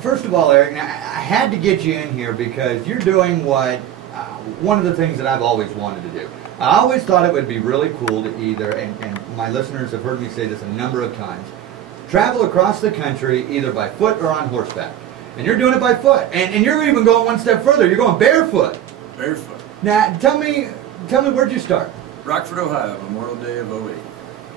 first of all, Eric, now, I had to get you in here because you're doing what, one of the things that I've always wanted to do. I always thought it would be really cool to either, and my listeners have heard me say this a number of times, travel across the country either by foot or on horseback. And you're doing it by foot. And you're even going one step further. You're going barefoot. Barefoot. Now, tell me where'd you start? Rockford, Ohio, Memorial Day of '08.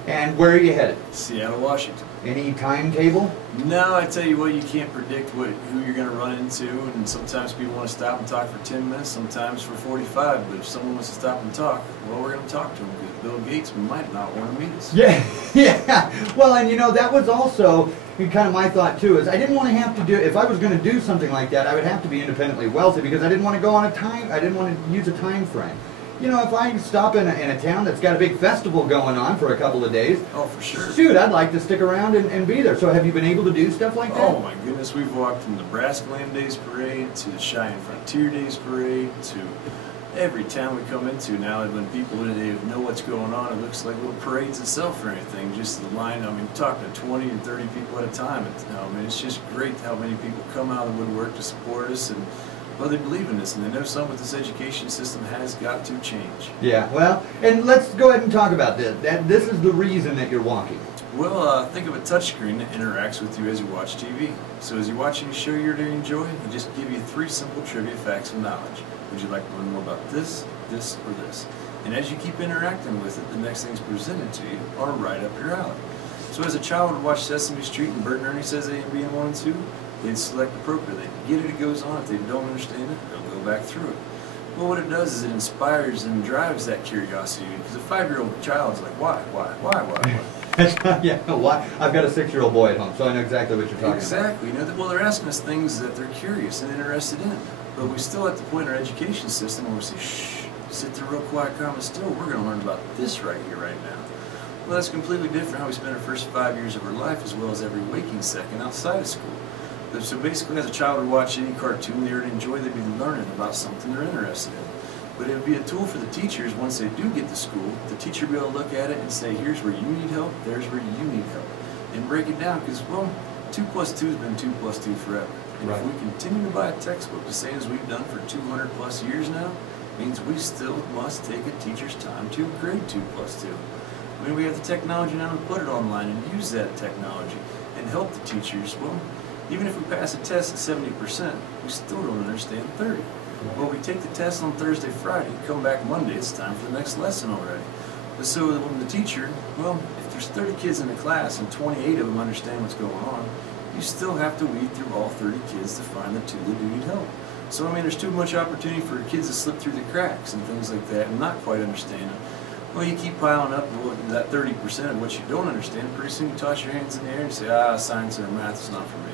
And where are you headed? Seattle, Washington. Any timetable? No, I tell you what, you can't predict who you're going to run into, and sometimes people want to stop and talk for 10 minutes, sometimes for 45, but if someone wants to stop and talk, well, we're going to talk to them, because Bill Gates might not want to meet us. Yeah, yeah. Well, and you know, that was also kind of my thought too, is I didn't want to have to do, if I was going to do something like that, I would have to be independently wealthy, because I didn't want to go on a time, I didn't want to use a time frame. You know, if I stop in a town that's got a big festival going on for a couple of days, oh, for sure. Shoot, I'd like to stick around and be there. So have you been able to do stuff like that? Oh my goodness, we've walked from the Nebraska Land Days Parade to the Cheyenne Frontier Days Parade to every town we come into now. When people they know what's going on, it looks like little parades itself or anything. Just the line, I mean, talking to 20 and 30 people at a time. I mean, it's just great how many people come out of the woodwork to support us, and well, they believe in this, and they know something with this education system has got to change. Yeah, well, and let's go ahead and talk about this. This is the reason that you're walking. Well, think of a touchscreen that interacts with you as you watch TV. So as you're watching a show you're to enjoy, I just give you 3 simple trivia facts of knowledge. Would you like to learn more about this, this, or this? And as you keep interacting with it, the next things presented to you are right up your alley. So as a child would watch Sesame Street and Bert and Ernie Says A and B and 1 and 2, they'd select appropriately. Get it, it goes on. If they don't understand it, they'll go back through it. Well, what it does is it inspires and drives that curiosity. Because a 5-year-old child's like, why? Yeah, why? I've got a 6-year-old boy at home, so I know exactly what you're talking about. Exactly. You know, well, they're asking us things that they're curious and interested in. But we still at the point in our education system where we say, shh, sit there real quiet, calm and still. We're going to learn about this right here, right now. Well, that's completely different how we spend our first 5 years of our life, as well as every waking second outside of school. So basically, as a child would watch any cartoon they would enjoy, they'd be learning about something they're interested in. But it would be a tool for the teachers, once they do get to school, the teacher would be able to look at it and say, here's where you need help, there's where you need help. And break it down, because, well, 2 + 2 has been 2 + 2 forever. And right. If we continue to buy a textbook the same as we've done for 200+ years now, means we still must take a teacher's time to grade 2 + 2. I mean, we have the technology now to put it online and use that technology and help the teachers. Well, even if we pass a test at 70%, we still don't understand 30. Well, we take the test on Thursday, Friday, come back Monday, it's time for the next lesson already. So when the teacher, well, if there's 30 kids in the class and 28 of them understand what's going on, you still have to weed through all 30 kids to find the 2 that do need help. So, I mean, there's too much opportunity for kids to slip through the cracks and things like that and not quite understand it. Well, you keep piling up that 30% of what you don't understand, pretty soon you toss your hands in the air and say, science or math is not for me.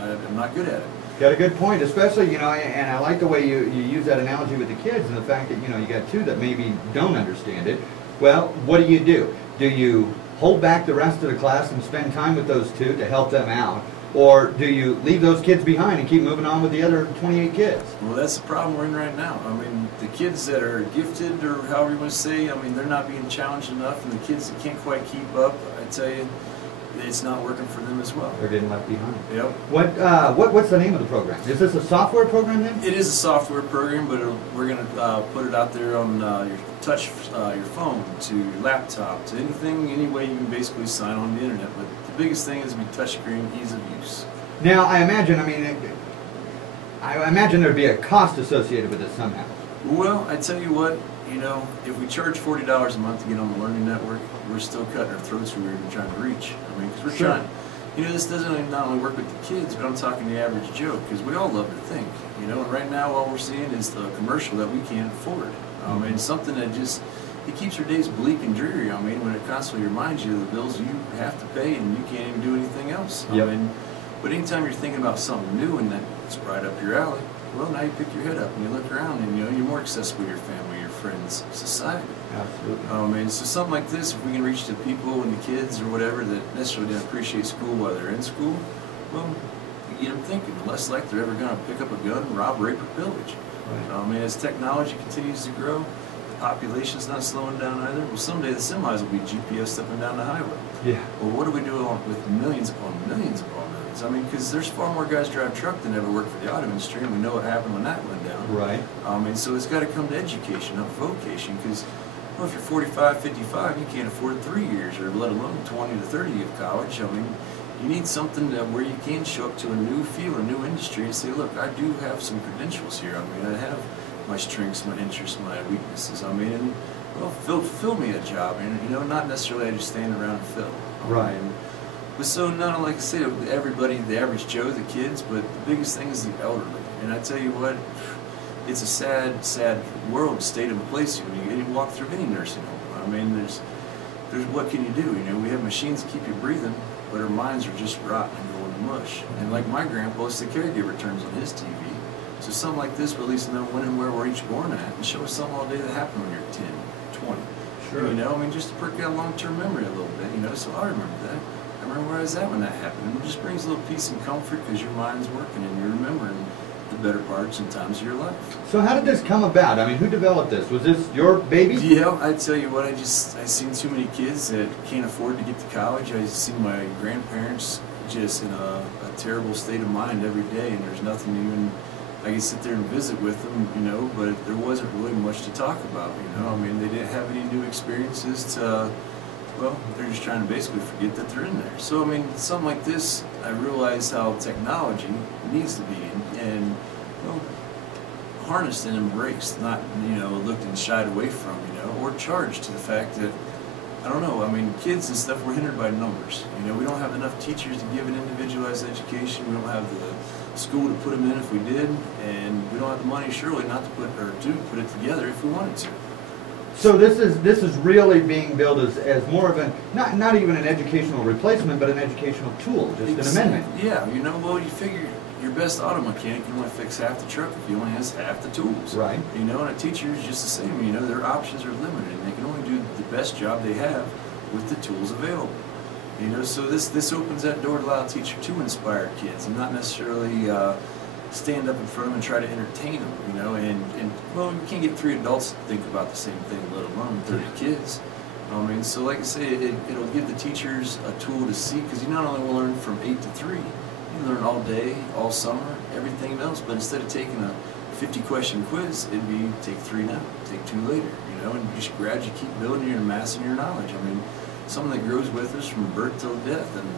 I'm not good at it. Got a good point, especially, you know, and I like the way you use that analogy with the kids and the fact that, you know, you got 2 that maybe don't understand it. Well, what do? Do you hold back the rest of the class and spend time with those 2 to help them out? Or do you leave those kids behind and keep moving on with the other 28 kids? Well, that's the problem we're in right now. I mean, the kids that are gifted, or however you want to say, I mean, they're not being challenged enough, and the kids that can't quite keep up, I tell you, it's not working for them as well. They're getting left behind. Yep. What's the name of the program? Is this a software program then? It is a software program, but we're going to put it out there on your your phone, to your laptop, to anything, any way you can basically sign on the internet. But the biggest thing is to be touchscreen, ease of use. Now, I imagine there'd be a cost associated with this somehow. Well, I tell you what, you know, if we charge $40 a month to get on the Learning Network, we're still cutting our throats who we're even trying to reach. I mean, because we're trying, you know, this doesn't not only work with the kids, but I'm talking the average Joe, because we all love to think, you know, and right now all we're seeing is the commercial that we can't afford. I mean, something that just, it keeps your days bleak and dreary. I mean, when it constantly reminds you of the bills you have to pay and you can't even do anything else. Yep. I mean, but anytime you're thinking about something new and that's right up your alley, well, now you pick your head up and you look around and, you know, you're more accessible to your family, your friends, society. Absolutely. I mean, so something like this, if we can reach the people and the kids or whatever that necessarily didn't appreciate school while they're in school, well, you get them thinking, less like they're ever going to pick up a gun, rob, rape, or pillage. Right. I mean, as technology continues to grow, the population's not slowing down either. Well, someday the semis will be GPS up and down the highway. Yeah. Well, what do we do with millions upon millions upon millions? industries. I mean, because there's far more guys drive truck than ever work for the auto industry, and we know what happened when that went down. Right. And so it's got to come to education, not vocation, because well, if you're 45, 55, you can't afford 3 years, or let alone 20 to 30 of college. I mean, you need something where you can show up to a new field, a new industry, and say, look, I do have some credentials here. I mean, I have my strengths, my interests, my weaknesses. I mean, and, well, fill me a job, and you know, not necessarily I just stand around and fill. Right. But so not like I say, everybody, the average Joe, the kids, but the biggest thing is the elderly. And I tell you what, it's a sad, sad world, state of place when you walk through any nursing home. I mean, there's what can you do? You know, we have machines to keep you breathing, but our minds are just rotten and going to mush. And like my grandpa, it's the caregiver turns on his TV. So something like this will at least know when and where we're each born at, and show us something all day that happened when you're 10, 20. Sure. You know, I mean, just to perk out long-term memory a little bit, you know, so I remember that. I remember where I was at when that happened. And it just brings a little peace and comfort because your mind's working and you're remembering the better parts and times of your life. So how did this come about? I mean, who developed this? Was this your baby? Yeah, I tell you what, I've seen too many kids that can't afford to get to college. I've seen my grandparents just in a terrible state of mind every day, and there's nothing even, I could sit there and visit with them, you know, but there wasn't really much to talk about, you know. I mean, they didn't have any new experiences to, well, they're just trying to basically forget that they're in there. So, I mean, something like this, I realized how technology needs to be, and well, harnessed and embraced, not, you know, looked and shied away from, you know, or charged to the fact that, I don't know, I mean, kids and stuff, we're hindered by numbers. You know, we don't have enough teachers to give an individualized education. We don't have the school to put them in if we did, and we don't have the money, surely, not to put, or to put it together if we wanted to. So this is really being billed as more of a, not even an educational replacement, but an educational tool, just an amendment. Yeah, you know, well, you figure your best auto mechanic can only fix half the truck if he only has half the tools. Right. You know, and a teacher is just the same. You know, their options are limited, and they can only do the best job they have with the tools available. You know, so this opens that door to allow a teacher to inspire kids and not necessarily stand up in front of them and try to entertain them, you know, and well, you can't get 3 adults to think about the same thing, let alone 30 kids. I mean, so like I say, it'll give the teachers a tool to see, because you not only will learn from 8 to 3, you learn all day, all summer, everything else, but instead of taking a 50-question quiz, it'd be take 3 now, take 2 later, you know, and you just gradually keep building and amassing your knowledge. I mean, something that grows with us from birth till death, and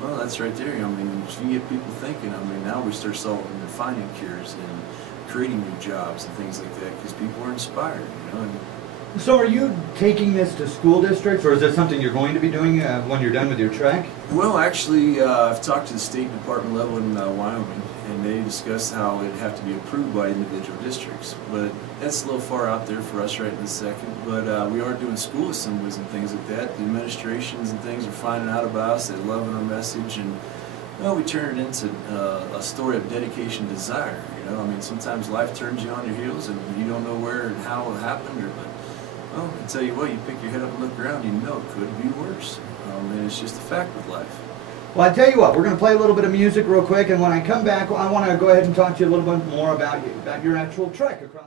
well, that's right there. I mean, if you get people thinking, I mean, now we start solving and finding cures and creating new jobs and things like that because people are inspired, you know. And so are you taking this to school districts, or is this something you're going to be doing when you're done with your track? well, actually, I've talked to the State Department level in Wyoming, and they discussed how it'd have to be approved by individual districts. But that's a little far out there for us right in this second. But we are doing school assemblies and things like that. The administrations and things are finding out about us. They're loving our message, and well, we turn it into a story of dedication and desire. You know, I mean, sometimes life turns you on your heels, and you don't know where and how it happened, but well, I tell you what, you pick your head up and look around, you know it could be worse. And it's just a fact of life. Well, I tell you what, we're going to play a little bit of music real quick, and when I come back, I want to go ahead and talk to you a little bit more about your actual trek across.